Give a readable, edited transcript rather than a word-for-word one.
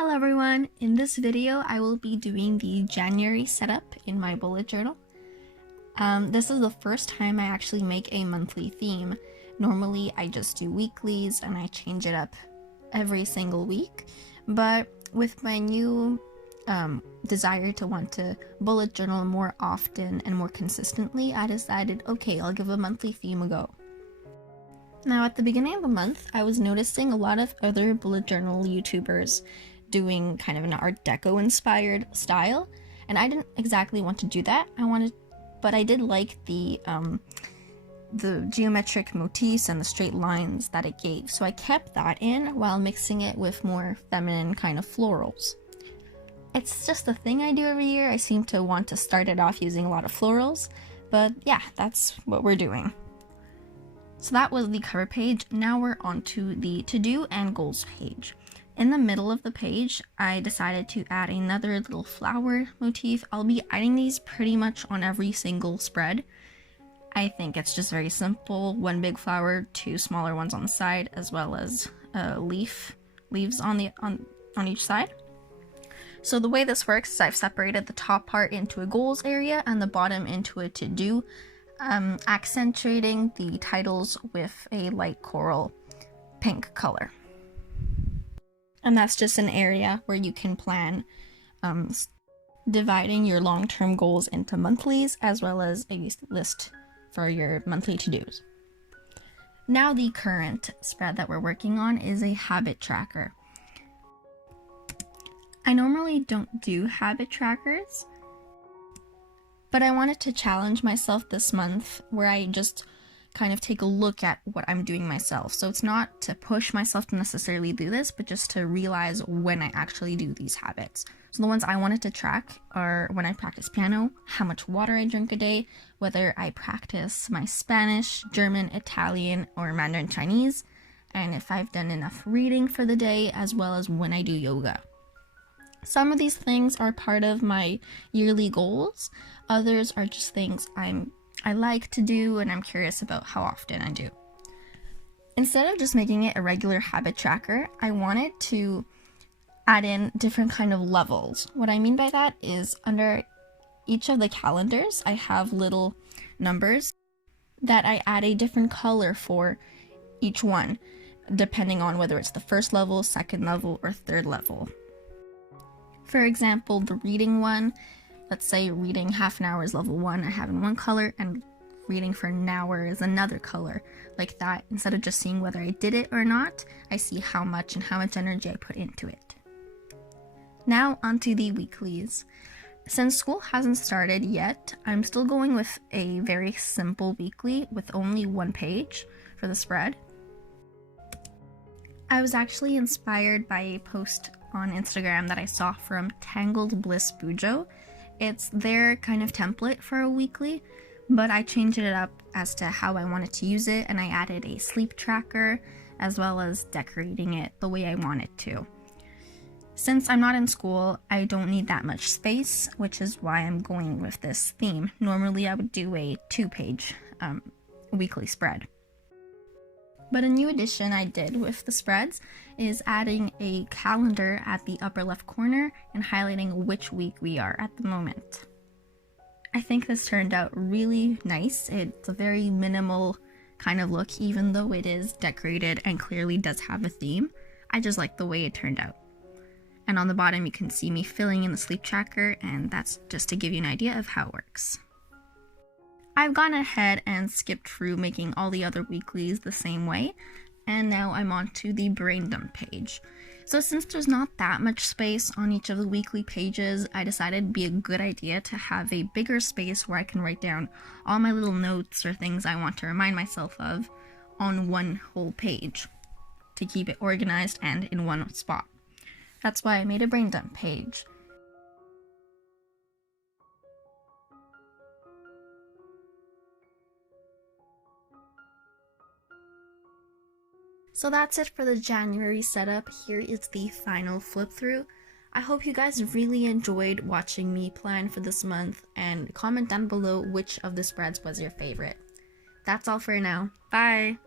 Hello everyone, in this video I will be doing the January setup in my bullet journal. This is the first time I actually make a monthly theme. Normally I just do weeklies and I change it up every single week, but with my new desire to want to bullet journal more often and more consistently, I decided, okay, I'll give a monthly theme a go. Now at the beginning of the month, I was noticing a lot of other bullet journal YouTubers doing kind of an Art Deco inspired style, and I didn't exactly want to do that. But I did like the geometric motifs and the straight lines that it gave, so I kept that in while mixing it with more feminine kind of florals. It's just a thing I do every year. I seem to want to start it off using a lot of florals, but yeah, that's what we're doing. So that was the cover page. Now we're on to the to-do and goals page. In the middle of the page, I decided to add another little flower motif. I'll be adding these pretty much on every single spread. I think it's just very simple. One big flower, two smaller ones on the side, as well as leaves on each side. So the way this works is I've separated the top part into a goals area and the bottom into a to-do, accentuating the titles with a light coral pink color. And that's just an area where you can plan dividing your long-term goals into monthlies, as well as a list for your monthly to-dos. Now the current spread that we're working on is a habit tracker. I normally don't do habit trackers, but I wanted to challenge myself this month where I just kind of take a look at what I'm doing myself. So it's not to push myself to necessarily do this, but just to realize when I actually do these habits. So the ones I wanted to track are when I practice piano, how much water I drink a day, whether I practice my Spanish, German, Italian, or Mandarin Chinese, and if I've done enough reading for the day, as well as when I do yoga. Some of these things are part of my yearly goals. Others are just things I like to do and I'm curious about how often I do. Instead of just making it a regular habit tracker, I wanted to add in different kind of levels. What I mean by that is under each of the calendars, I have little numbers that I add a different color for each one, depending on whether it's the first level, second level, or third level. For example, the reading one, let's say reading half an hour is level 1, I have in one color, and reading for an hour is another color. Like that, instead of just seeing whether I did it or not, I see how much energy I put into it. Now onto the weeklies. Since school hasn't started yet, I'm still going with a very simple weekly with only one page for the spread. I was actually inspired by a post on Instagram that I saw from Tangled Bliss Bujo. It's their kind of template for a weekly, but I changed it up as to how I wanted to use it, and I added a sleep tracker as well as decorating it the way I want it to. Since I'm not in school, I don't need that much space, which is why I'm going with this theme. Normally I would do a 2-page weekly spread. But a new addition I did with the spreads is adding a calendar at the upper left corner and highlighting which week we are at the moment. I think this turned out really nice. It's a very minimal kind of look, even though it is decorated and clearly does have a theme. I just like the way it turned out. And on the bottom you can see me filling in the sleep tracker, and that's just to give you an idea of how it works. I've gone ahead and skipped through making all the other weeklies the same way, and now I'm on to the brain dump page. So since there's not that much space on each of the weekly pages, I decided it'd be a good idea to have a bigger space where I can write down all my little notes or things I want to remind myself of on one whole page to keep it organized and in one spot. That's why I made a brain dump page. So that's it for the January setup. Here is the final flip through. I hope you guys really enjoyed watching me plan for this month, and comment down below which of the spreads was your favorite. That's all for now. Bye!